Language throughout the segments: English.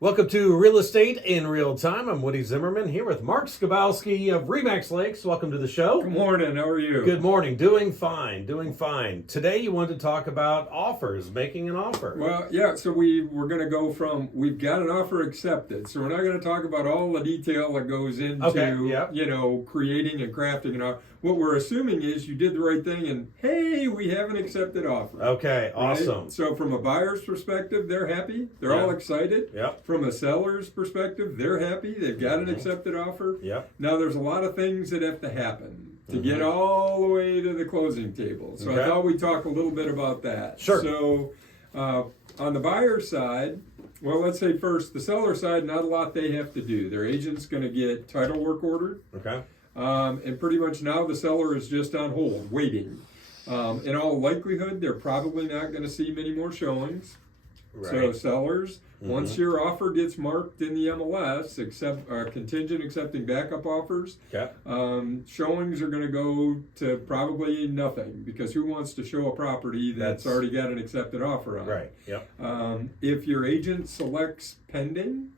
Welcome to Real Estate in Real Time. I'm Woody Zimmerman here with Mark Skibowski of Remax Lakes. Welcome to the show. Good morning. How are you? Good morning. Doing fine. Doing fine. Today you wanted to talk about offers, making an offer. Well, yeah, so we're going to go from we've got an offer accepted. So we're not going to talk about all the detail that goes into, creating and crafting an offer. What we're assuming is you did the right thing and, hey, we have an accepted offer. Okay, awesome. Right? So from a buyer's perspective, they're happy. They're all excited. Yep. From a seller's perspective, they're happy. They've got an accepted offer. Yep. Now, there's a lot of things that have to happen to get all the way to the closing table. So I thought we'd talk a little bit about that. Sure. So on the buyer side, well, let's say first, the seller side, not a lot they have to do. Their agent's going to get title work ordered. Okay. And pretty much now the seller is just on hold, waiting. In all likelihood, they're probably not going to see many more showings. Right. So sellers, once your offer gets marked in the MLS, contingent accepting backup offers, showings are going to go to probably nothing, because who wants to show a property that's already got an accepted offer on? Right. Yep. If your agent selects pending,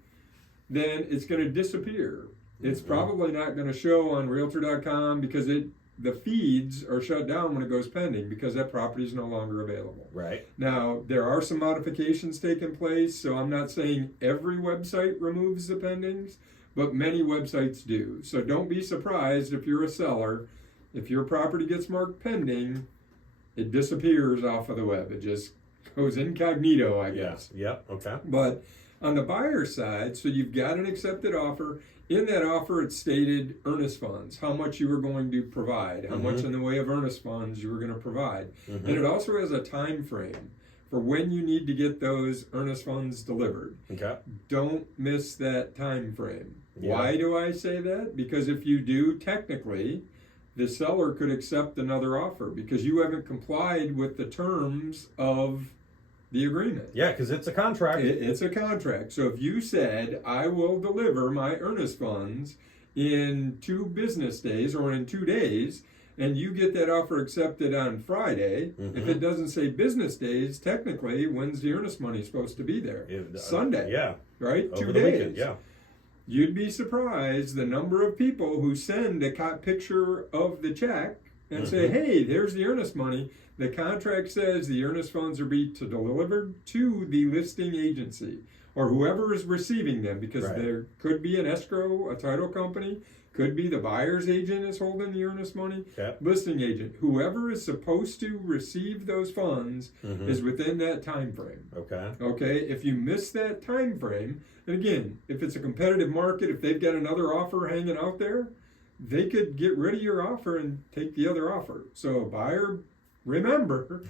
then it's going to disappear. It's probably not going to show on realtor.com because the feeds are shut down when it goes pending because that property is no longer available. Right. Now, there are some modifications taking place, so I'm not saying every website removes the pendings, but many websites do. So don't be surprised if you're a seller, if your property gets marked pending, it disappears off of the web. It just goes incognito, I guess. Yep. Okay. But on the buyer side, so you've got an accepted offer. In that offer, it stated earnest funds, how much you were going to provide, how much in the way of earnest funds you were going to provide. And it also has a time frame for when you need to get those earnest funds delivered. Okay. Don't miss that time frame. Yeah. Why do I say that? Because if you do, technically, the seller could accept another offer because you haven't complied with the terms of the agreement. Yeah, because it's a contract. It's a contract. So if you said, I will deliver my earnest funds in 2 business days or in 2 days, and you get that offer accepted on Friday, if it doesn't say business days, technically, when's the earnest money supposed to be there? Sunday. Yeah. Right? Over 2 the days. weekend, yeah. You'd be surprised the number of people who send a picture of the check and say, hey, there's the earnest money. The contract says the earnest funds are delivered to the listing agency or whoever is receiving them, because there could be an escrow, a title company, could be the buyer's agent is holding the earnest money, listing agent. Whoever is supposed to receive those funds is within that time frame. Okay. If you miss that time frame, and again, if it's a competitive market, if they've got another offer hanging out there, they could get rid of your offer and take the other offer. So a buyer, remember,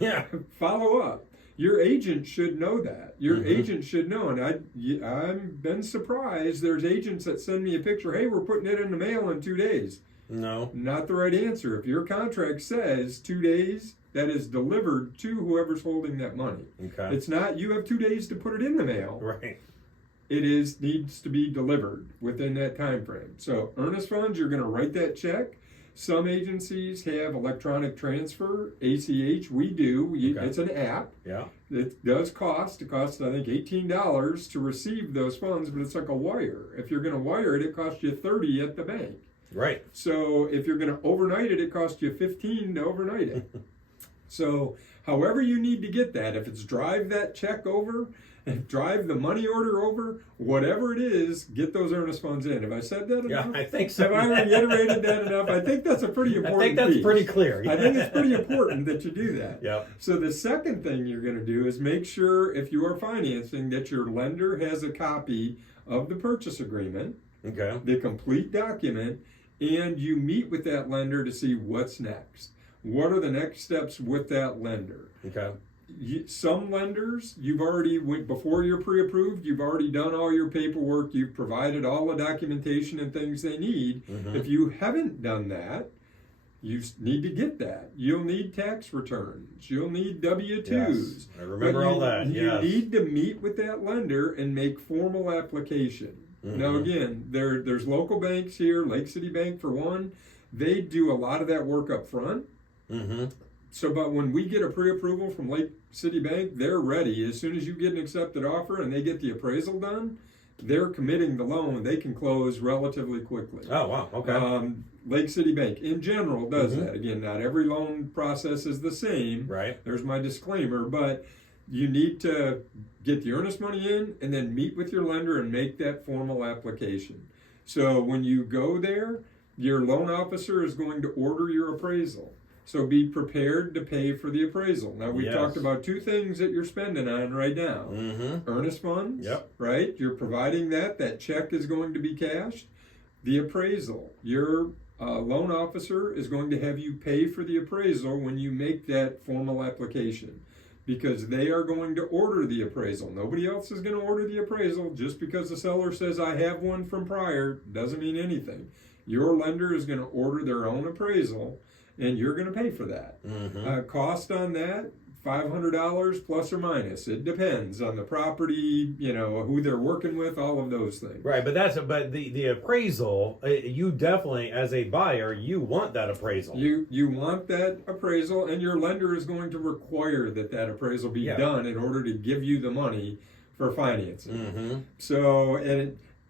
follow up. Your agent should know that. Your agent should know. And I've been surprised. There's agents that send me a picture. Hey, we're putting it in the mail in 2 days. No. Not the right answer. If your contract says 2 days, that is delivered to whoever's holding that money. Okay. It's not you have 2 days to put it in the mail. Right. It needs to be delivered within that time frame. So earnest funds, you're going to write that check. Some agencies have electronic transfer, ACH. We do. It's an app. Yeah. It does cost. It costs, I think, $18 to receive those funds, but it's like a wire. If you're going to wire it, it costs you $30 at the bank. Right. So if you're going to overnight it, it costs you $15 to overnight it. So however you need to get that, if it's drive that check over, and drive the money order over, whatever it is, get those earnest funds in. Have I said that enough? Yeah, I think so. Have I reiterated that enough? I think that's a pretty important I think that's piece. pretty clear. I think it's pretty important that you do that. Yeah. So the second thing you're going to do is make sure, if you are financing, that your lender has a copy of the purchase agreement, the complete document, and you meet with that lender to see what's next. What are the next steps with that lender? Okay. Some lenders, you've already before you're pre-approved, you've already done all your paperwork, you've provided all the documentation and things they need. If you haven't done that, you need to get that. You'll need tax returns. You'll need W-2s. Yes, I remember all that. You need to meet with that lender and make formal application. Now again, there's local banks here, Lake City Bank for one. They do a lot of that work up front. So, but when we get a pre-approval from Lake City Bank, they're ready. As soon as you get an accepted offer and they get the appraisal done, they're committing the loan, they can close relatively quickly. Oh, wow. Okay. Lake City Bank in general does that. Again, not every loan process is the same. Right. There's my disclaimer, but you need to get the earnest money in and then meet with your lender and make that formal application. So when you go there, your loan officer is going to order your appraisal. So be prepared to pay for the appraisal. Now, we've talked about two things that you're spending on right now. Earnest funds, right? You're providing that. That check is going to be cashed. The appraisal. Your loan officer is going to have you pay for the appraisal when you make that formal application, because they are going to order the appraisal. Nobody else is going to order the appraisal. Just because the seller says, I have one from prior, doesn't mean anything. Your lender is going to order their own appraisal, and you're going to pay for that. Cost on that, $500 plus or minus. It depends on the property, who they're working with, all of those things. Right, but the appraisal, you definitely, as a buyer, you want that appraisal. You want that appraisal, and your lender is going to require that appraisal be done in order to give you the money for financing. So,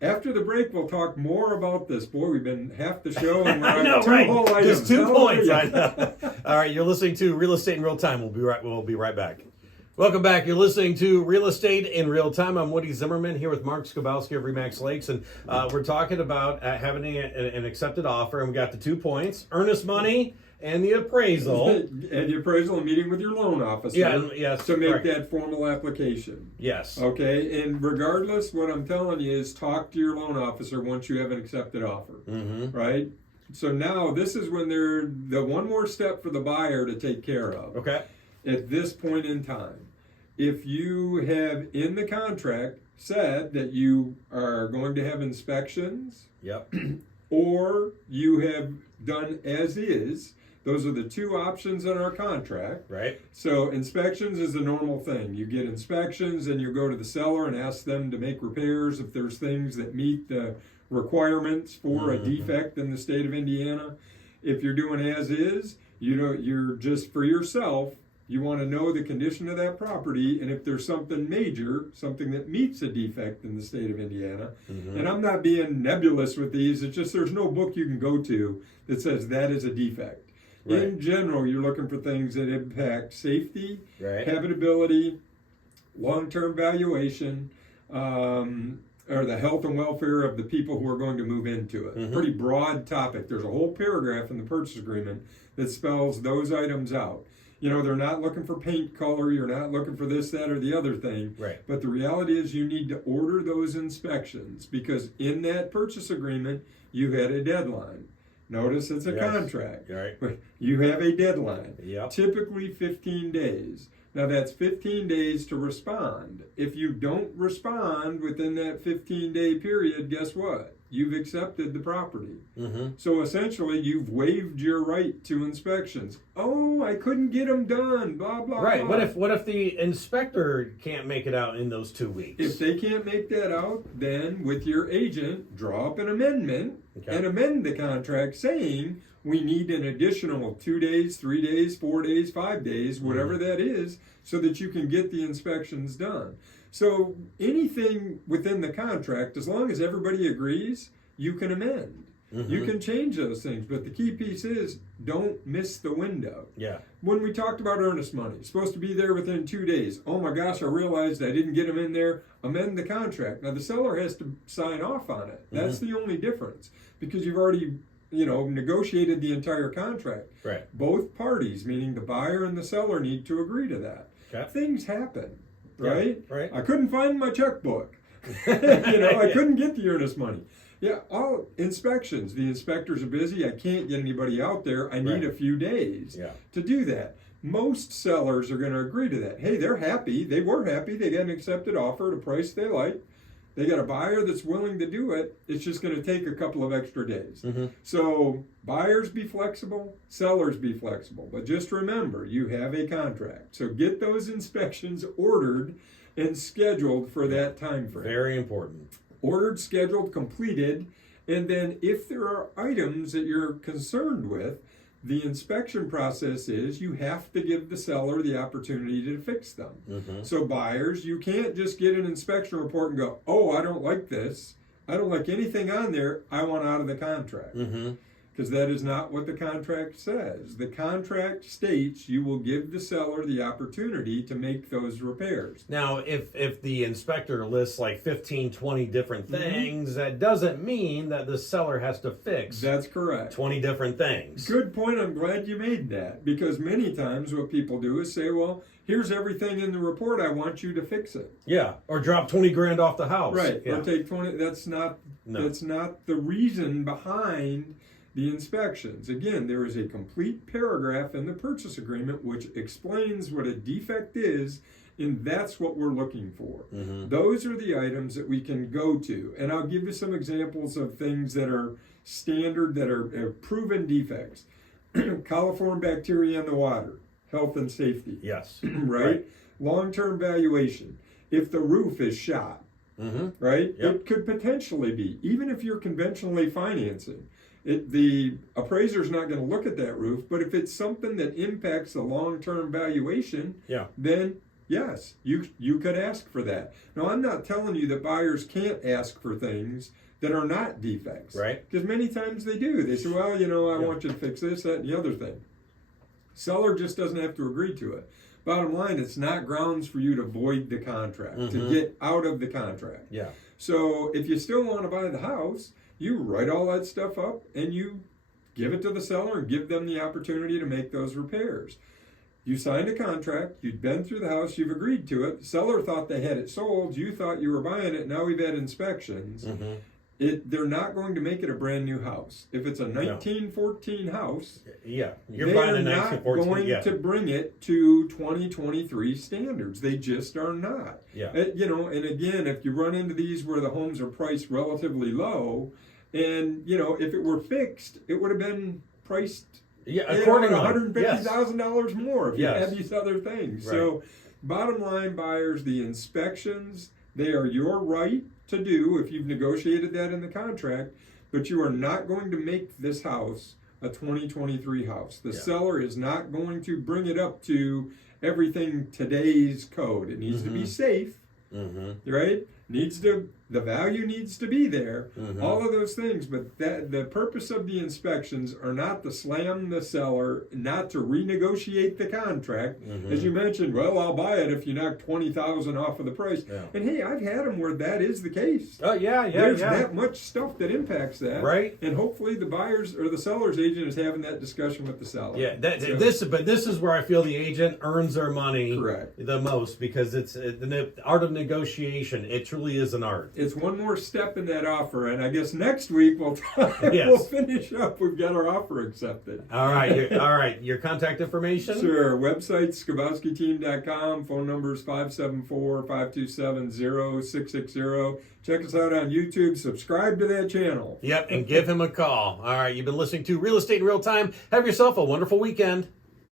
after the break, we'll talk more about this. Boy, we've been half the show, and we're two whole items. Just 2 points. I know. All right, you're listening to Real Estate in Real Time. We'll be right back. Welcome back. You're listening to Real Estate in Real Time. I'm Woody Zimmerman here with Mark Skibowski of Remax Lakes, and we're talking about having an accepted offer, and we got the 2 points: earnest money and the appraisal. And the appraisal and meeting with your loan officer to make that formal application. Yes. Okay, and regardless, what I'm telling you is talk to your loan officer once you have an accepted offer, right? So now this is when they're the one more step for the buyer to take care of. Okay. At this point in time, if you have in the contract said that you are going to have inspections, or you have done as is, those are the two options in our contract. Right. So inspections is a normal thing. You get inspections and you go to the seller and ask them to make repairs if there's things that meet the requirements for a defect in the state of Indiana. If you're doing as is, you're just for yourself. You want to know the condition of that property, and if there's something major, something that meets a defect in the state of Indiana. And I'm not being nebulous with these. It's just there's no book you can go to that says that is a defect. Right. In general, you're looking for things that impact safety, habitability, long-term valuation, or the health and welfare of the people who are going to move into it. Pretty broad topic. There's a whole paragraph in the purchase agreement that spells those items out. They're not looking for paint color. You're not looking for this, that, or the other thing. Right. But the reality is you need to order those inspections, because in that purchase agreement, you had a deadline. Notice it's a contract. Right. You have a deadline. Typically 15 days. Now that's 15 days to respond. If you don't respond within that 15-day period, guess what? You've accepted the property. So essentially, you've waived your right to inspections. Oh, I couldn't get them done, blah, blah, Right. blah. What if the inspector can't make it out in those 2 weeks? If they can't make that out, then with your agent, draw up an amendment and amend the contract saying we need an additional 2 days, 3 days, 4 days, 5 days, whatever that is, so that you can get the inspections done. So anything within the contract, as long as everybody agrees, you can amend. You can change those things, but the key piece is don't miss the window. When we talked about earnest money, it's supposed to be there within 2 days. Oh my gosh, I realized I didn't get them in there. Amend the contract. Now the seller has to sign off on it. That's the only difference, because you've already negotiated the entire contract. Right. Both parties, meaning the buyer and the seller, need to agree to that. Things happen. Right? Right. I couldn't find my checkbook. I couldn't get the earnest money. All inspections. The inspectors are busy. I can't get anybody out there. I need a few days to do that. Most sellers are going to agree to that. Hey, they're happy. They were happy. They got an accepted offer at a price they like. They got a buyer that's willing to do it. It's just going to take a couple of extra days. So buyers be flexible, sellers be flexible. But just remember, you have a contract. So get those inspections ordered and scheduled for that time frame. Very important. Ordered, scheduled, completed. And then if there are items that you're concerned with, The inspection process is you have to give the seller the opportunity to fix them. So buyers, you can't just get an inspection report and go, oh, I don't like this. I don't like anything on there. I want out of the contract. Because that is not what the contract says. The contract states you will give the seller the opportunity to make those repairs. Now, if the inspector lists like 15, 20 different things, that doesn't mean that the seller has to fix That's correct. 20 different things. Good point. I'm glad you made that. Because many times what people do is say, well, here's everything in the report. I want you to fix it. Yeah, or drop 20 grand off the house. Right. Yeah. Or take 20. That's not the reason behind the inspections. Again, there is a complete paragraph in the purchase agreement which explains what a defect is, and that's what we're looking for. Those are the items that we can go to. And I'll give you some examples of things that are standard, that are proven defects. Coliform bacteria in the water, health and safety. Yes. Right? Long-term valuation. If the roof is shot, right? Yep. It could potentially be, even if you're conventionally financing. The appraiser's not going to look at that roof, but if it's something that impacts the long-term valuation, then yes, you could ask for that. Now, I'm not telling you that buyers can't ask for things that are not defects. Right. Because many times they do. They say, well, I want you to fix this, that, and the other thing. Seller just doesn't have to agree to it. Bottom line, it's not grounds for you to void the contract, to get out of the contract. Yeah. So if you still want to buy the house, you write all that stuff up and you give it to the seller and give them the opportunity to make those repairs. You signed a contract, you'd been through the house, you've agreed to it. The seller thought they had it sold, you thought you were buying it, now we've had inspections. They're not going to make it a brand new house. If it's a 1914 house, you're they buying are a not 1914. going to bring it to 2023 standards. They just are not. And again, if you run into these where the homes are priced relatively low, and if it were fixed, it would have been priced accordingly, $150,000 more if you had these other things. Right. So, bottom line, buyers, the inspections, they are your right to do if you've negotiated that in the contract, but you are not going to make this house a 2023 house. The seller is not going to bring it up to everything today's code. It needs to be safe, right? The value needs to be there, all of those things, but the purpose of the inspections are not to slam the seller, not to renegotiate the contract. As you mentioned, well, I'll buy it if you knock $20,000 off of the price. And hey, I've had them where that is the case. There's that much stuff that impacts that. Right. And hopefully the buyer's or the seller's agent is having that discussion with the seller. This is where I feel the agent earns their money the most, because it's the art of negotiation. It truly is an art. It's one more step in that offer, and I guess next week we'll finish up. We've got our offer accepted. All right. Your contact information? Sure. Website, skibowskiteam.com. Phone number is 574-527-0660. Check us out on YouTube. Subscribe to that channel. Yep, and give him a call. All right, you've been listening to Real Estate in Real Time. Have yourself a wonderful weekend.